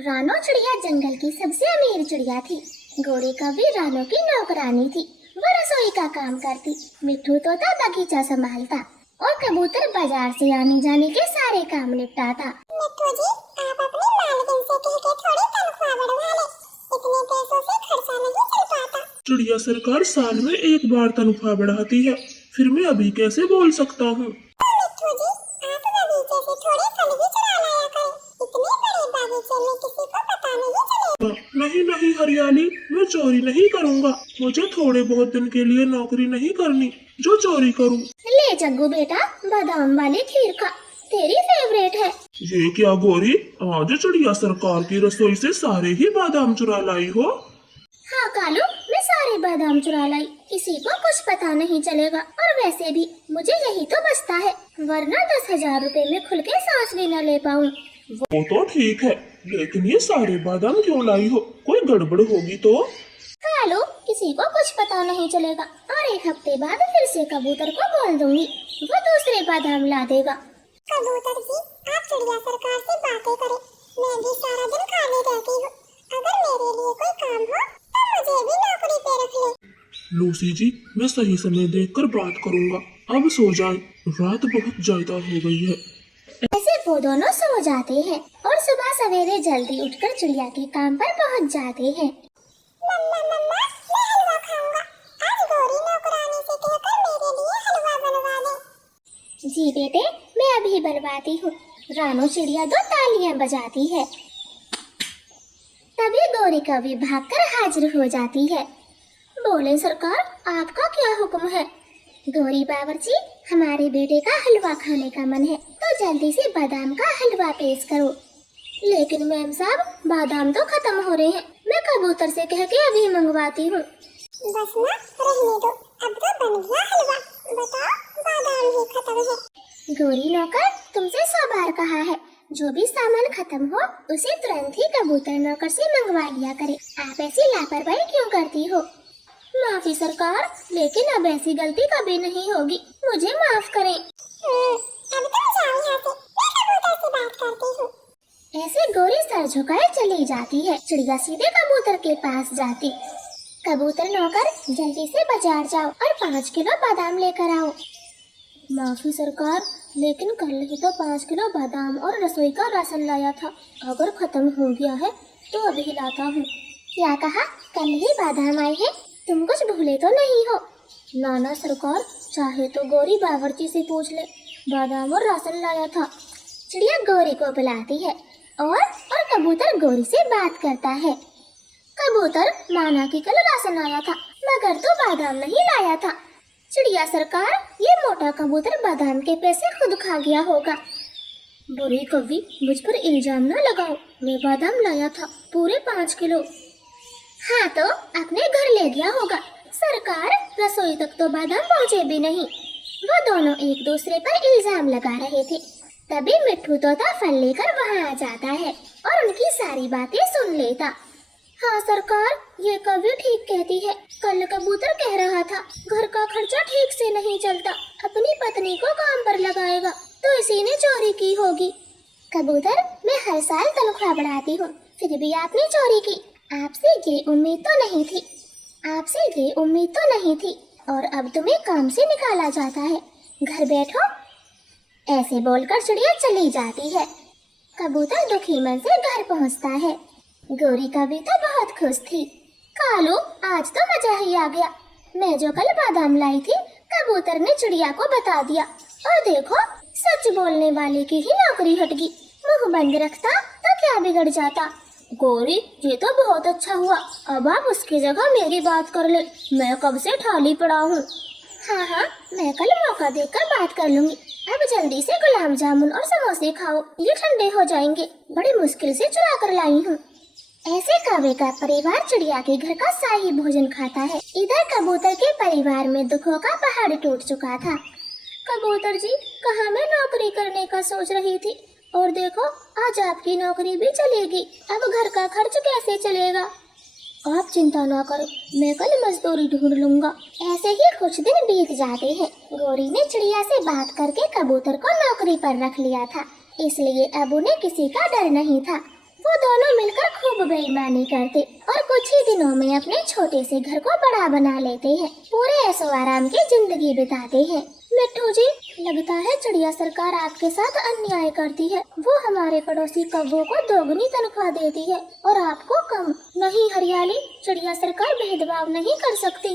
रानो चिड़िया जंगल की सबसे अमीर चिड़िया थी। गोरी कभी रानो की नौकरानी थी। वो रसोई का काम करती, मिट्ठू तोता बगीचा संभालता और कबूतर बाजार से आने जाने के सारे काम निपटाता। मिट्ठू जी, आप अपनी मालकिन से कह के थोड़ी तनख्वाह बढ़वा ले, इतने पैसों से खर्चा नहीं चल पाता। चिड़िया सरकार साल में एक बार तनख्वाह बढ़ाती है, फिर मैं अभी कैसे बोल सकता हूँ। मिट्ठू जी, आप बगीचे से थोड़े फल भी चुरा लाया करें, इतने बड़े बगीचे में किसी को पता नहीं चलेगा। नहीं नहीं हरियाली, मैं चोरी नहीं करूँगा। मुझे थोड़े बहुत दिन के लिए नौकरी नहीं करनी जो चोरी करूँ। ले जग्गू बेटा, बादाम वाली खीर खा, तेरी फेवरेट है। ये क्या गोरी, आज चिड़िया सरकार की रसोई से सारे ही बादाम चुरा लाई हो। हाँ कालू, मैं सारे बादाम चुरा लाई, किसी को कुछ पता नहीं चलेगा। और वैसे भी मुझे यही तो बचता है, वरना 10,000 रुपए में खुल के सांस भी न ले पाऊँ। वो तो ठीक है, लेकिन ये सारे बादाम क्यों लाई हो? कोई गड़बड़ होगी तो? कालू, किसी को कुछ पता नहीं चलेगा और 1 हफ्ते बाद फिर से कबूतर को बोल दूंगी, वो दूसरे बादाम ला देगा। कबूतर जी, आप चिड़िया सरकार से बातें करें, मैं भी सारा दिन खाली रहती हूँ। अगर मेरे लिए कोई काम हो तो मुझे भी नौकरी पे रख ले। लूसी जी, मैं सही समय देखकर बात करूँगा। अब सो जाए, रात बहुत ज्यादा हो गई है। ऐसे वो दोनों सो जाते हैं और सुबह सवेरे जल्दी उठकर चिड़िया के काम पर पहुंच जाते हैं। मम्मा मम्मा, मैं हलवा खाऊंगा। आज गौरी नौकरानी से कहकर मेरे लिए हलवा बनवा दे। जी बेटे, मैं अभी बनवाती हूँ। रानो चिड़िया 2 तालियां बजाती है, तभी गौरी कभी भागकर हाजिर हो जाती है। बोले सरकार, आपका क्या हुक्म है? गौरी बावर्ची, हमारे बेटे का हलवा खाने का मन है, तो जल्दी से बादाम का हलवा पेश करो। लेकिन मैम साहब, बादाम तो खत्म हो रहे हैं, मैं कबूतर से कह के अभी मंगवाती हूँ। बस ना, रहने दो, अब तो बन गया हलवा। बताओ, बादाम ही खत्म है। गौरी नौकर, तुमसे 100 बार कहा है, जो भी सामान खत्म हो उसे तुरंत ही कबूतर नौकर से मंगवा लिया करे। आप ऐसी लापरवाही क्यों करती हो? माफी सरकार, लेकिन अब ऐसी गलती कभी नहीं होगी, मुझे माफ करें। अब तुम जाओ यहाँ से, मैं कबूतर से बात करती हूँ। ऐसे गौरी सर झुकाए चली जाती है। चिड़िया सीधे कबूतर के पास जाती। कबूतर नौकर, जल्दी से बाजार जाओ और 5 किलो बादाम लेकर आओ। माफी सरकार, लेकिन कल ही तो 5 किलो बादाम और रसोई का राशन लाया था, अगर खत्म हो गया है तो अभी लाता हूँ। क्या कहा? कल ही बादाम आए हैं? तुम कुछ भूले तो नहीं हो? नाना सरकार, चाहे तो गौरी बावर्ची से पूछ ले, बादाम और राशन लाया था। चिड़िया गौरी को बुलाती है और कबूतर गौरी से बात करता है। कबूतर, माना कि कल राशन आया था, मगर तो बादाम नहीं लाया था। चिड़िया सरकार, ये मोटा कबूतर बादाम के पैसे खुद खा गया होगा। बुरी कवि, मुझ पर इल्जाम न लगाओ, मैं बादाम लाया था, पूरे 5 किलो। हाँ तो अपने घर ले गया होगा। सरकार, रसोई तक तो बादाम पहुँचे भी नहीं। वो दोनों एक दूसरे पर इल्जाम लगा रहे थे, तभी मिट्ठू तोता फल लेकर वहाँ आ जाता है और उनकी सारी बातें सुन लेता। हाँ सरकार, ये कभी ठीक कहती है, कल कबूतर कह रहा था घर का खर्चा ठीक से नहीं चलता, अपनी पत्नी को काम पर लगाएगा, तो इसी ने चोरी की होगी। कबूतर, मैं हर साल तनख्वाह बढ़ाती हूँ, फिर भी आपने चोरी की। आपसे ये उम्मीद तो नहीं थी, और अब तुम्हें काम से निकाला जाता है। घर बैठो। ऐसे बोलकर चिड़िया चली जाती है। कबूतर दुखी मन से घर पहुँचता है। गौरी कभी तो बहुत खुश थी। कालू, आज तो मजा ही आ गया, मैं जो कल बादाम लाई थी कबूतर ने चिड़िया को बता दिया, और देखो, सच बोलने वाले की ही नौकरी हट गई। मुंह बंद रखता तो क्या बिगड़ जाता। गौरी, ये तो बहुत अच्छा हुआ, अब आप उसकी जगह मेरी बात कर ले, मैं कब से ठाली पड़ा हूँ। हाँ, मैं कल मौका देखकर बात कर लूंगी। अब जल्दी से गुलाब जामुन और समोसे खाओ, ये ठंडे हो जाएंगे, बड़ी मुश्किल से चुरा कर लाई हूँ। ऐसे कौवे का परिवार चिड़िया के घर का शाही भोजन खाता है। इधर कबूतर के परिवार में दुखों का पहाड़ टूट चुका था। कबूतर जी, कहाँ मैं नौकरी करने का सोच रही थी, और देखो आज आपकी नौकरी भी चलेगी, अब घर का खर्च कैसे चलेगा? आप चिंता ना करो, मैं कल मजदूरी ढूंढ लूंगा। ऐसे ही कुछ दिन बीत जाते हैं। गौरी ने चिड़िया से बात करके कबूतर को नौकरी पर रख लिया था, इसलिए अब उन्हें किसी का डर नहीं था। वो दोनों मिलकर खूब बेईमानी करते और कुछ ही दिनों में अपने छोटे से घर को बड़ा बना लेते हैं। पूरे ऐशो आराम की जिंदगी बिताते हैं। मिट्ठू जी, लगता है चिड़िया सरकार आपके साथ अन्याय करती है। वो हमारे पड़ोसी कौवों को दोगुनी तनख्वाह देती है और आपको कम। नहीं हरियाली, चिड़िया सरकार भेदभाव नहीं कर सकती।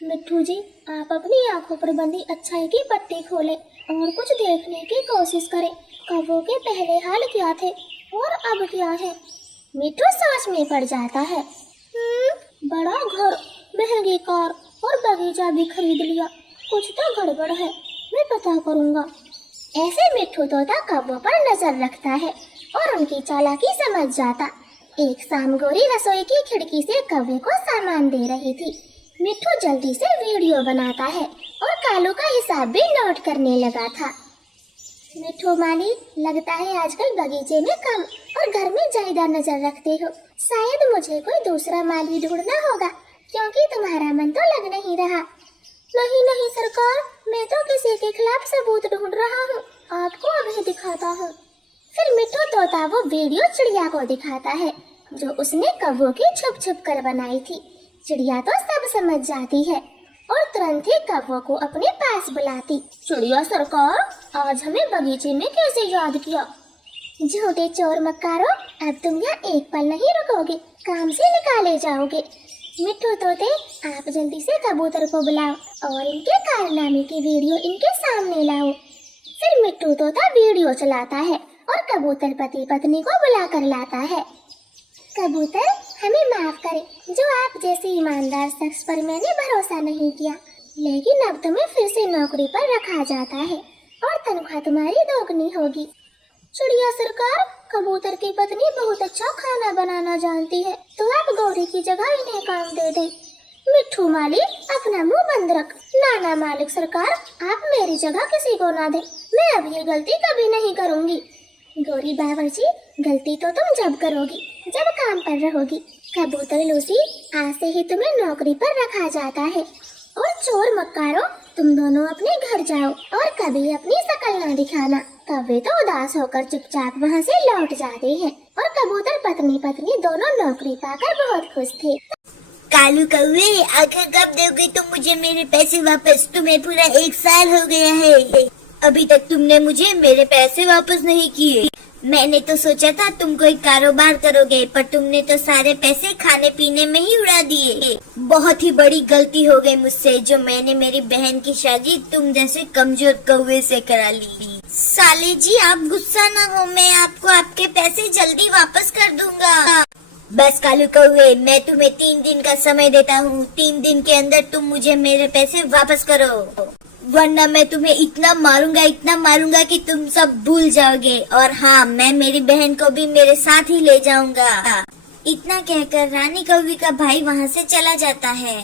मिट्ठू जी, आप अपनी आंखों पर बंधी अच्छाई की पट्टी खोलें और कुछ देखने की कोशिश करें। कौवों के पहले हाल क्या थे और अब क्या है? मिट्ठू सोच में पड़ जाता है। बड़ा घर, महंगी कार और बगीचा भी खरीद लिया। कुछ तो गड़बड़ है, मैं पता करूंगा। ऐसे मिट्ठू तोता कौवों पर नजर रखता है और उनकी चालाकी समझ जाता। एक शाम गोरी रसोई की खिड़की से कौवे को सामान दे रही थी। मिट्ठू जल्दी से वीडियो बनाता है और कालू का हिसाब भी नोट करने लगा था। मिट्ठू माली, लगता है आजकल बगीचे में कम और घर में ज्यादा नजर रखते हो। शायद मुझे कोई दूसरा माली ढूंढना होगा, क्योंकि तुम्हारा मन तो लग नहीं रहा। नहीं नहीं सरकार, मैं तो किसी के खिलाफ सबूत ढूंढ रहा हूँ। आपको अभी दिखाता हूँ। फिर मिट्ठू तोता वो वीडियो चिड़िया को दिखाता है जो उसने कौवों की छुप छुप कर बनाई थी। चिड़िया तो सब समझ जाती है और तुरंत ही कौवों को अपने पास बुलाती। चिड़िया सरकार, आज हमें बगीचे में कैसे याद किया? झूठे चोर मक्कारों, अब तुम यहाँ एक पल नहीं रुकोगे, काम से निकाले जाओगे। मिट्ठू तोते, आप जल्दी से कबूतर को बुलाओ और इनके कारनामे की वीडियो इनके सामने लाओ। फिर मिट्ठू तोता वीडियो चलाता है और कबूतर पति पत्नी को बुला कर लाता है। कबूतर, हमें माफ करें, जो आप जैसे ईमानदार शख्स पर मैंने भरोसा नहीं किया, लेकिन अब तुम्हें फिर से नौकरी पर रखा जाता है और तनख्वाह तुम्हारी दोगुनी होगी। चिड़िया सरकार, कबूतर की पत्नी बहुत अच्छा खाना बनाना जानती है, तो आप गौरी की जगह इन्हें काम दे दें। मिट्ठू माली, अपना मुंह बंद रख। नाना मालिक सरकार, आप मेरी जगह किसी को ना दें, मैं अब ये गलती कभी नहीं करूँगी। गौरी बावर्ची, गलती तो तुम जब करोगी जब काम पर रहोगी। कबूतर लूसी, आज से ही तुम्हें नौकरी पर रखा जाता है। और चोर मक्कारों, तुम दोनों अपने घर जाओ और कभी अपनी शकल न दिखाना। कौवे तो उदास होकर चुपचाप वहाँ से लौट जाते हैं और कबूतर पत्नी पत्नी दोनों नौकरी पाकर बहुत खुश थे। कालू कौवे, आखिर कब दोगे तुम मुझे मेरे पैसे वापस? तुम्हें पूरा 1 साल हो गया है, अभी तक तुमने मुझे मेरे पैसे वापस नहीं किए। मैंने तो सोचा था तुम कोई कारोबार करोगे, पर तुमने तो सारे पैसे खाने पीने में ही उड़ा दिए। बहुत ही बड़ी गलती हो गई मुझसे, जो मैंने मेरी बहन की शादी तुम जैसे कमजोर कौवे से करा ली। साले जी, आप गुस्सा न हो, मैं आपको आपके पैसे जल्दी वापस कर दूंगा। बस कालू कौवे, मैं तुम्हें 3 दिन का समय देता हूँ। 3 दिन के अंदर तुम मुझे मेरे पैसे वापस करो, वरना मैं तुम्हें इतना मारूंगा कि तुम सब भूल जाओगे। और हाँ, मैं मेरी बहन को भी मेरे साथ ही ले जाऊंगा। इतना कहकर रानी कौवी का भाई वहाँ से चला जाता है।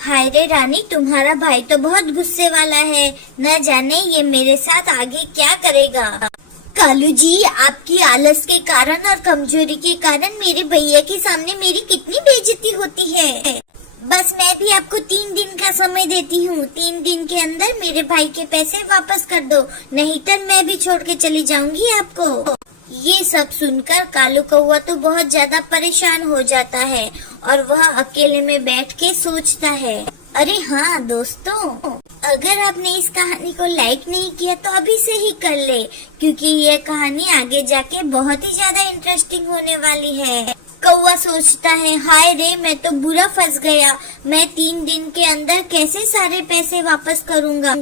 हाय रे रानी, तुम्हारा भाई तो बहुत गुस्से वाला है, न जाने ये मेरे साथ आगे क्या करेगा। कालू जी, आपकी आलस के कारण और कमजोरी के कारण मेरे भैया के सामने मेरी कितनी बेइज्जती होती है। बस मैं भी आपको 3 दिन का समय देती हूँ। 3 दिन के अंदर मेरे भाई के पैसे वापस कर दो, नहीं तो मैं भी छोड़ के चली जाऊंगी आपको। ये सब सुनकर कालू कौवा तो बहुत ज्यादा परेशान हो जाता है और वह अकेले में बैठ के सोचता है। अरे हाँ दोस्तों, अगर आपने इस कहानी को लाइक नहीं किया तो अभी से ही कर ले, क्योंकि ये कहानी आगे जाके बहुत ही ज्यादा इंटरेस्टिंग होने वाली है। कौवा सोचता है, हाय रे, मैं तो बुरा फंस गया। मैं 3 दिन के अंदर कैसे सारे पैसे वापस करूँगा।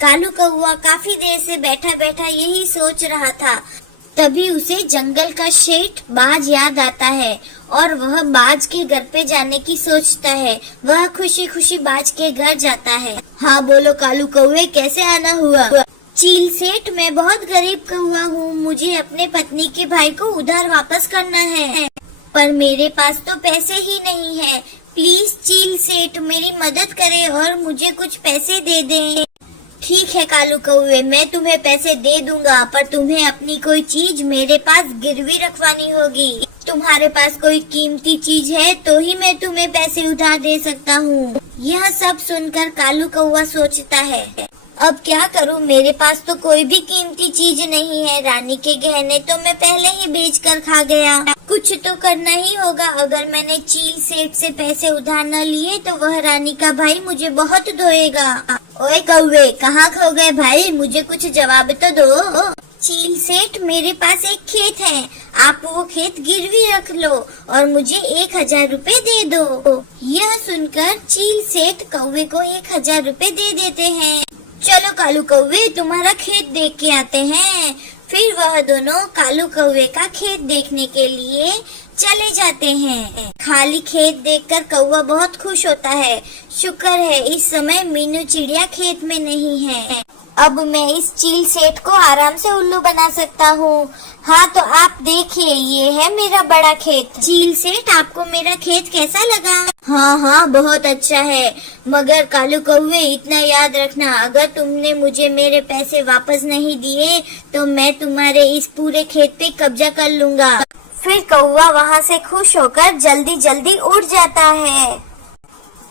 कालू कौवा काफी देर से बैठा बैठा यही सोच रहा था। तभी उसे जंगल का शेठ बाज याद आता है और वह बाज के घर पे जाने की सोचता है। वह खुशी खुशी बाज के घर जाता है। हाँ बोलो कालू कौवे, कैसे आना हुआ? चील सेठ, मैं बहुत गरीब कौवा हूँ, मुझे अपने पत्नी के भाई को उधार वापस करना है, पर मेरे पास तो पैसे ही नहीं है। प्लीज चील सेठ मेरी मदद करे और मुझे कुछ पैसे दे दे। ठीक है कालू कौवे, मैं तुम्हें पैसे दे दूंगा, पर तुम्हें अपनी कोई चीज मेरे पास गिरवी रखवानी होगी। तुम्हारे पास कोई कीमती चीज है तो ही मैं तुम्हें पैसे उधार दे सकता हूँ। यह सब सुनकर कालू कौवा सोचता है, अब क्या करूं, मेरे पास तो कोई भी कीमती चीज नहीं है। रानी के गहने तो मैं पहले ही बेच कर खा गया। कुछ तो करना ही होगा। अगर मैंने चील सेठ से पैसे उधार न लिए तो वह रानी का भाई मुझे बहुत धोएगा। ओए कौवे, कहाँ खो गए भाई? मुझे कुछ जवाब तो दो। चील सेठ, मेरे पास एक खेत है, आप वो खेत गिरवी रख लो और मुझे 1000 रुपए दे दो। यह सुनकर चील सेठ कौवे को 1000 रुपए दे देते हैं। चलो कालू कौवे, तुम्हारा खेत देख के आते हैं। फिर वह दोनों कालू कौवे का खेत देखने के लिए चले जाते हैं। खाली खेत देखकर कौवा बहुत खुश होता है। शुक्र है इस समय मीनू चिड़िया खेत में नहीं है। अब मैं इस चील सेठ को आराम से उल्लू बना सकता हूँ। हाँ तो आप देखिए, ये है मेरा बड़ा खेत। चील सेठ, आपको मेरा खेत कैसा लगा? हाँ, बहुत अच्छा है। मगर कालू कौवे, इतना याद रखना, अगर तुमने मुझे मेरे पैसे वापस नहीं दिए तो मैं तुम्हारे इस पूरे खेत पे कब्जा कर लूँगा। फिर कौवा वहाँ से खुश होकर जल्दी जल्दी उड़ जाता है।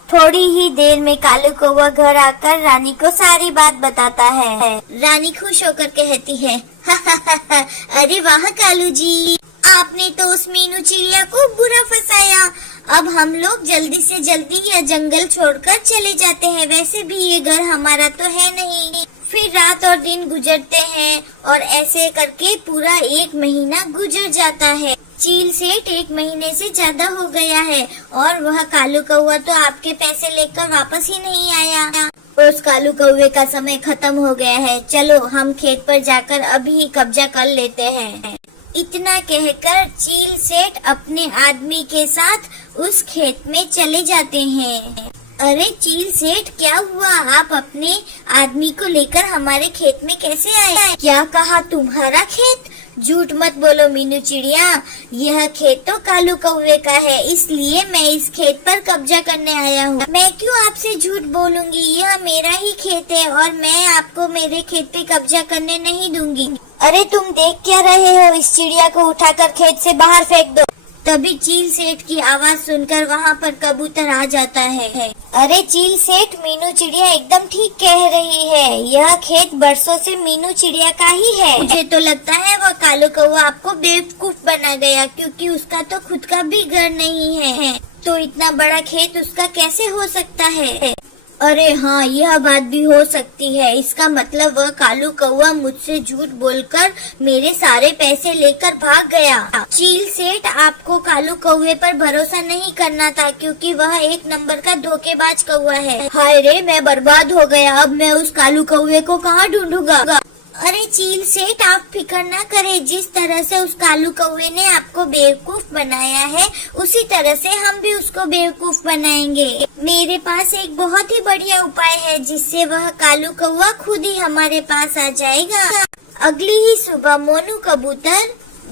थोड़ी ही देर में कालू कौवा घर आकर रानी को सारी बात बताता है। रानी खुश होकर कहती है, अरे वाह कालू जी, आपने तो उस मीनू चिड़िया को बुरा फंसाया। अब हम लोग जल्दी से जल्दी यह जंगल छोड़कर चले जाते हैं। वैसे भी ये घर हमारा तो है नहीं। फिर रात और दिन गुजरते हैं और ऐसे करके पूरा 1 महीना गुजर जाता है। चील सेठ 1 महीने से ज्यादा हो गया है और वह कालू कौवा तो आपके पैसे लेकर वापस ही नहीं आया। उस कालू कौवे का समय खत्म हो गया है। चलो हम खेत पर जाकर अभी कब्जा कर लेते हैं। इतना कहकर चील सेठ अपने आदमी के साथ उस खेत में चले जाते हैं। अरे चील सेठ, क्या हुआ? आप अपने आदमी को लेकर हमारे खेत में कैसे आए? क्या कहा, तुम्हारा खेत? झूठ मत बोलो मीनू चिड़िया, यह खेत तो कालू कौवे का है, इसलिए मैं इस खेत पर कब्जा करने आया हूँ। मैं क्यों आपसे झूठ बोलूंगी? यह मेरा ही खेत है और मैं आपको मेरे खेत पे कब्जा करने नहीं दूंगी। अरे तुम देख क्या रहे हो? इस चिड़िया को उठाकर खेत से बाहर फेंक दो। तभी चील सेठ की आवाज सुनकर वहाँ पर कबूतर आ जाता है। अरे चील सेठ, मीनू चिड़िया एकदम ठीक कह रही है। यह खेत बरसों से मीनू चिड़िया का ही है। मुझे तो लगता है वह कालू कौवा आपको बेवकूफ बना गया, क्योंकि उसका तो खुद का भी घर नहीं है। तो इतना बड़ा खेत उसका कैसे हो सकता है? अरे हाँ, यह बात भी हो सकती है। इसका मतलब वह कालू कौवा मुझसे झूठ बोलकर मेरे सारे पैसे लेकर भाग गया। चील सेठ, आपको कालू कौवे पर भरोसा नहीं करना था, क्योंकि वह 1 नंबर का धोखेबाज कौवा है। हाय रे, मैं बर्बाद हो गया। अब मैं उस कालू कौवे को कहाँ ढूंढूंगा? अरे चील सेठ, आप फिक्र ना करें। जिस तरह से उस कालू कौवे ने आपको बेवकूफ बनाया है, उसी तरह से हम भी उसको बेवकूफ बनाएंगे। मेरे पास एक बहुत ही बढ़िया उपाय है, जिससे वह कालू कौवा खुद ही हमारे पास आ जाएगा। अगली ही सुबह मोनू कबूतर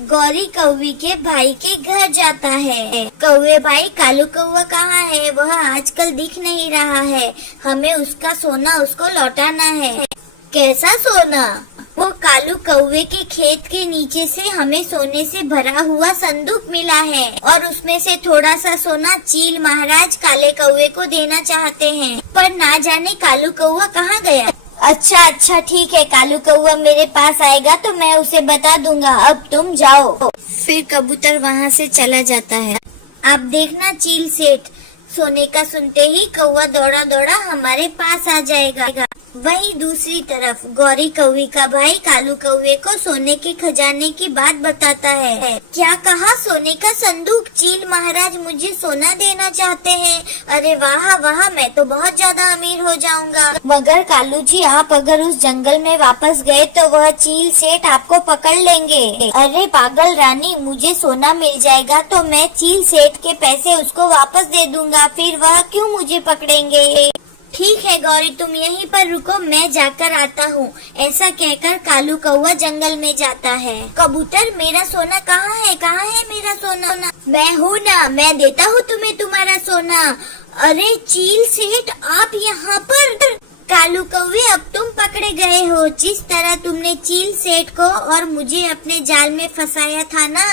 गौरी कौवी के भाई के घर जाता है। कौवे भाई, कालू कौवा कहाँ है? वह आजकल दिख नहीं रहा है। हमें उसका सोना उसको लौटाना है। कैसा सोना? वो कालू कौवे के खेत के नीचे से हमें सोने से भरा हुआ संदूक मिला है और उसमें से थोड़ा सा सोना चील महाराज काले कौवे को देना चाहते हैं, पर ना जाने कालू कौवा कहाँ गया। अच्छा ठीक है, कालू कौवा मेरे पास आएगा तो मैं उसे बता दूंगा। अब तुम जाओ। फिर कबूतर वहाँ से चला जाता है। आप देखना चील सेठ, सोने का सुनते ही कौवा दौड़ा दौड़ा हमारे पास आ जाएगा। वहीं दूसरी तरफ गौरी कौवी का भाई कालू कौवे को सोने के खजाने की बात बताता है। क्या कहा? सोने का संदूक? चील महाराज मुझे सोना देना चाहते हैं। अरे वाह वाह, मैं तो बहुत ज्यादा अमीर हो जाऊंगा। मगर कालू जी, आप अगर उस जंगल में वापस गए तो वह चील सेठ आपको पकड़ लेंगे। अरे पागल रानी, मुझे सोना मिल जाएगा तो मैं चील सेठ के पैसे उसको वापस दे दूंगा, फिर वह क्यों मुझे पकड़ेंगे? ठीक है गौरी, तुम यहीं पर रुको, मैं जाकर आता हूँ। ऐसा कहकर कालू कौवा जंगल में जाता है। कबूतर, मेरा सोना कहाँ है? कहाँ है मेरा सोना? मैं हूँ ना, मैं देता हूँ तुम्हें तुम्हारा सोना। अरे चील सेठ, आप यहाँ पर? कालू कौवे, अब तुम पकड़े गए हो। जिस तरह तुमने चील सेठ को और मुझे अपने जाल में फंसाया था ना,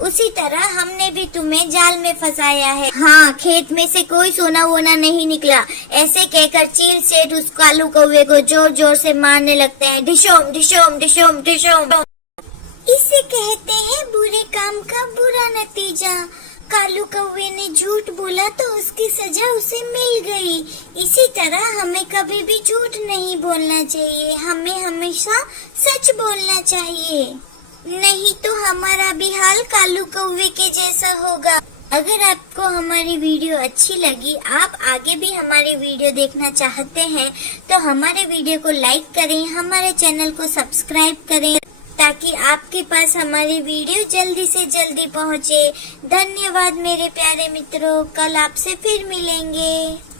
उसी तरह हमने भी तुम्हें जाल में फंसाया है। हाँ, खेत में से कोई सोना वोना नहीं निकला। ऐसे कहकर चील सेठ उस कालू कौवे को जोर जोर से मारने लगते हैं। ढिशोम ढिशोम ढिशोम ढिशोम। इसे कहते हैं बुरे काम का बुरा नतीजा। कालू कौवे ने झूठ बोला तो उसकी सजा उसे मिल गई। इसी तरह हमें कभी भी झूठ नहीं बोलना चाहिए, हमें हमेशा सच बोलना चाहिए, नहीं तो हमारा भी हाल कालू कौवे के जैसा होगा। अगर आपको हमारी वीडियो अच्छी लगी, आप आगे भी हमारी वीडियो देखना चाहते हैं, तो हमारे वीडियो को लाइक करें, हमारे चैनल को सब्सक्राइब करें, ताकि आपके पास हमारी वीडियो जल्दी से जल्दी पहुंचे। धन्यवाद मेरे प्यारे मित्रों, कल आपसे फिर मिलेंगे।